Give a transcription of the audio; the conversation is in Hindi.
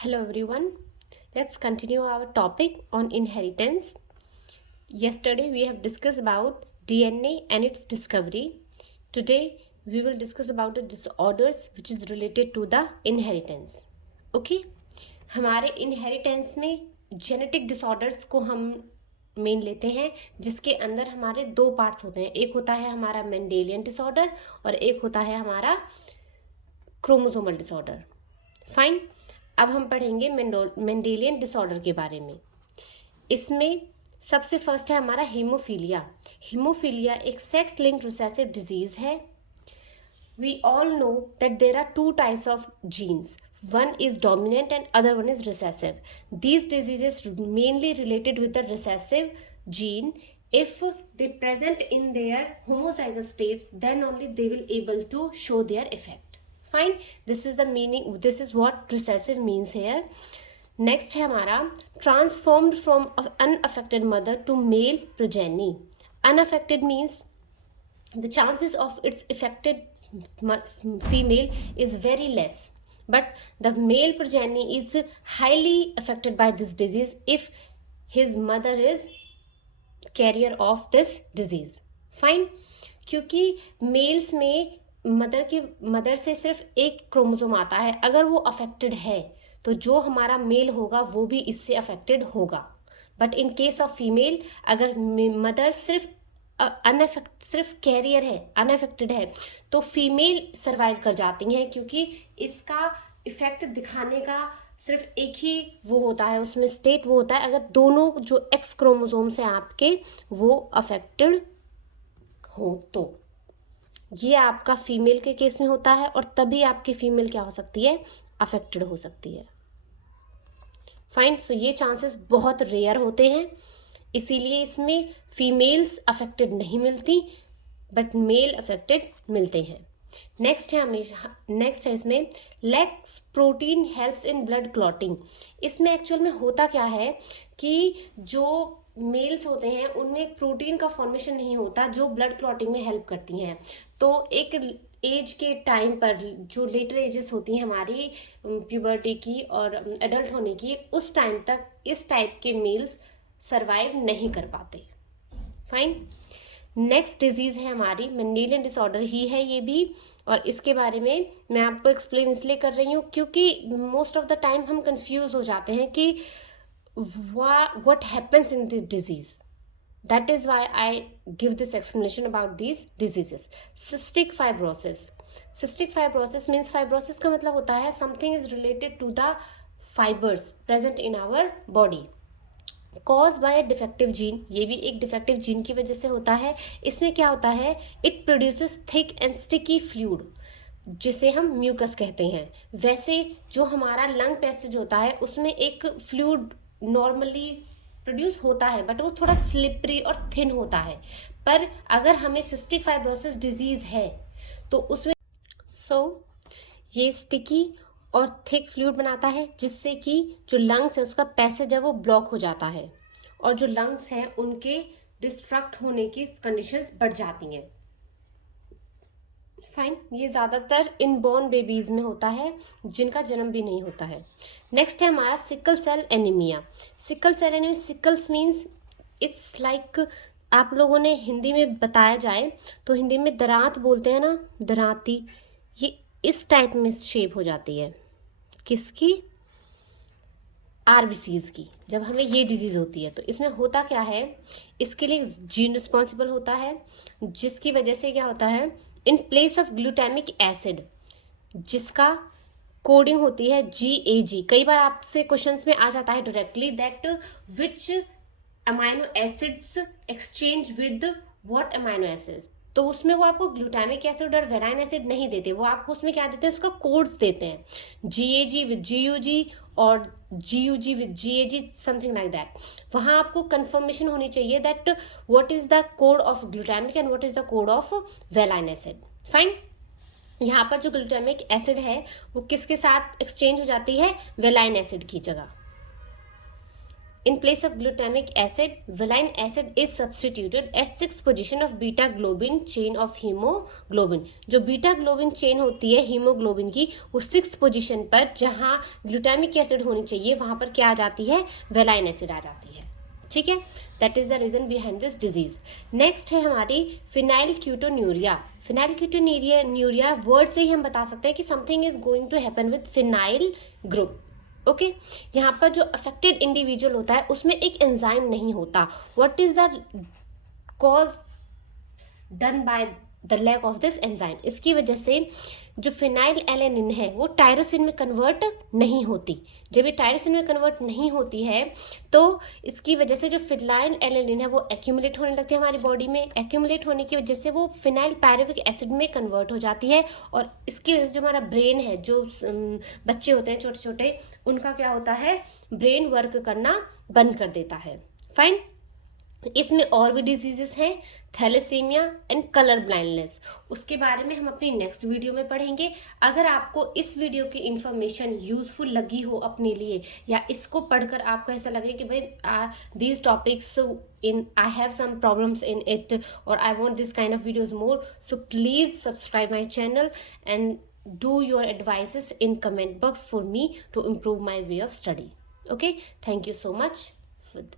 Hello everyone. Let's continue our topic on inheritance. Yesterday we have discussed about DNA and its discovery. Today we will discuss about the disorders which is related to the inheritance. Okay? हमारे inheritance में genetic disorders को हम मेन लेते हैं जिसके अंदर हमारे दो पार्ट्स होते हैं. एक होता है हमारा मेंडेलियन डिसऑर्डर और एक होता है हमारा क्रोमोसोमल डिसऑर्डर. फाइन. अब हम पढ़ेंगे मेंडेलियन डिसऑर्डर के बारे में. इसमें सबसे फर्स्ट है हमारा हीमोफीलिया. हीमोफीलिया एक सेक्स लिंक्ड रिसेसिव डिजीज है. We all know that there are two types of genes. One is dominant and other one is recessive. These diseases mainly related with the recessive gene. If they present in their homozygous states, then only they will able to show their effect. Fine. This is the meaning. This is what recessive means here. Next है हमारा transformed from unaffected mother to male progeny. Unaffected means the chances of its affected female is very less. But the male progeny is highly affected by this disease if his mother is carrier of this disease. Fine. क्योंकि मेल्स में मदर से सिर्फ एक क्रोमोसोम आता है. अगर वो अफेक्टेड है तो जो हमारा मेल होगा वो भी इससे अफेक्टेड होगा. But in case of female अगर मदर सिर्फ कैरियर है, अनअफेक्टेड है, तो फीमेल सरवाइव कर जाती हैं क्योंकि इसका इफेक्ट दिखाने का सिर्फ एक ही वो होता है, उसमें स्टेट वो होता है अगर दोनों जो एक्स क्रोमोसोम्स हैं आपके वो अफेक्टेड हो. तो ये आपका फीमेल के केस में होता है और तभी आपकी फीमेल क्या हो सकती है, अफेक्टेड हो सकती है. फाइन. सो ये चांसेस बहुत रेयर होते हैं, इसीलिए इसमें फीमेल्स अफेक्टेड नहीं मिलती बट मेल अफेक्टेड मिलते हैं. नेक्स्ट है इसमें lakhs protein helps in blood clotting. इसमें एक्चुअल में होता क्या है कि जो मेल्स होते हैं उनमें एक प्रोटीन का फॉर्मेशन नहीं होता जो ब्लड क्लॉटिंग में हेल्प करती हैं. तो एक एज के टाइम पर जो लेटर एजेस होती हैं हमारी प्यूबर्टी की और एडल्ट होने की, उस टाइम तक इस टाइप के मेल्स सरवाइव नहीं कर पाते. फाइन. नेक्स्ट डिजीज़ है हमारी मेंडेलियन डिसऑर्डर ही है ये भी, और इसके बारे में मैं आपको एक्सप्लेन इसलिए कर रही हूँ क्योंकि मोस्ट ऑफ द टाइम हम कंफ्यूज हो जाते हैं कि what happens in this disease. That is why I give this explanation about these diseases. Cystic fibrosis. Cystic fibrosis means fibrosis का मतलब होता है something is related to the fibres present in our body cause by defective gene. ये भी एक डिफेक्टिव जीन की वजह से होता है. इसमें क्या होता है, it produces thick and sticky fluid जिसे हम म्यूकस कहते हैं. वैसे जो हमारा लंग पैसेज होता है उसमें एक फ्लूइड नॉर्मली प्रोड्यूस होता है बट वो थोड़ा स्लिपरी और थिन होता है. पर अगर हमें सिस्टिक फाइब्रोसिस डिजीज है तो उसमें ये स्टिकी और थिक फ्लूइड बनाता है जिससे कि जो लंग्स है उसका पैसेज है वो ब्लॉक हो जाता है और जो लंग्स हैं उनके डिस्ट्रक्ट होने की कंडीशंस बढ़ जाती हैं. फाइन. ये ज़्यादातर इनबॉर्न बेबीज़ में होता है जिनका जन्म भी नहीं होता है. नेक्स्ट है हमारा sickle cell anaemia. Sickle cell anaemia, sickles means it's like आप लोगों ने हिंदी में बताया जाए तो हिंदी में दरांत बोलते हैं ना, दरांती. ये इस टाइप में शेप हो जाती है. किसकी? आरबीसीज की. जब हमें ये डिजीज़ होती है तो इसमें होता क्या है, इसके लिए जीन रिस्पॉन्सिबल होता है जिसकी वजह से क्या होता है, in place of glutamic acid जिसका कोडिंग होती है GAG. कई बार आपसे क्वेश्चंस में आ जाता है directly that which amino acids exchange with what amino acids. तो उसमें वो आपको ग्लूटामिक एसिड और वेराइन एसिड नहीं देते, वो आपको उसमें क्या देते हैं, उसका कोड्स देते हैं. GAG विद GUG और GUG with GAG, something like that. वहाँ आपको कंफर्मेशन होनी चाहिए that what is the code of glutamic and what is the code of valine acid. Fine. यहाँ पर जो ग्लूटामिक एसिड है वो किसके साथ एक्सचेंज हो जाती है, वेलाइन एसिड की जगह. In place of glutamic acid, valine acid is substituted at 6th position of beta globin chain of hemoglobin. जो बीटा ग्लोबिन चेन होती है हीमोग्लोबिन की, वो 6th पोजीशन पर जहाँ ग्लूटामिक एसिड होनी चाहिए वहाँ पर क्या आ जाती है, वेलाइन एसिड आ जाती है. ठीक है, that is the reason behind this disease. Next है हमारी phenylketonuria. Phenylketonuria word से ही हम बता सकते हैं कि something is going to happen with phenyl group. Okay, यहाँ पर जो अफेक्टेड इंडिविजुअल होता है उसमें एक एंजाइम नहीं होता. What is the cause done by the lack of this enzyme. इसकी वजह से जो फिनाइल एलेनिन है वो टायरोसिन में कन्वर्ट नहीं होती. जब ये टायरोसिन में कन्वर्ट नहीं होती है तो इसकी वजह से जो फिनाइल एलेनिन है वो एक्यूमुलेट होने लगती है हमारी बॉडी में. एक्यूमुलेट होने की वजह से वो फिनाइल पायरुविक एसिड में कन्वर्ट हो जाती है, और इसकी वजह से जो हमारा ब्रेन है, जो बच्चे होते हैं छोटे छोटे, उनका क्या होता है, ब्रेन वर्क करना बंद कर देता है. फाइन. इसमें और भी डिजीजेस हैं, थैलेसीमिया एंड कलर ब्लाइंडनेस. उसके बारे में हम अपनी नेक्स्ट वीडियो में पढ़ेंगे. अगर आपको इस वीडियो की इंफॉर्मेशन यूजफुल लगी हो अपने लिए, या इसको पढ़कर आपको ऐसा लगे कि भाई these topics in I have some problems in it और I want this kind of videos more, so please subscribe my channel and do your advices in comment box for me to improve my way of study. Okay, thank you so much.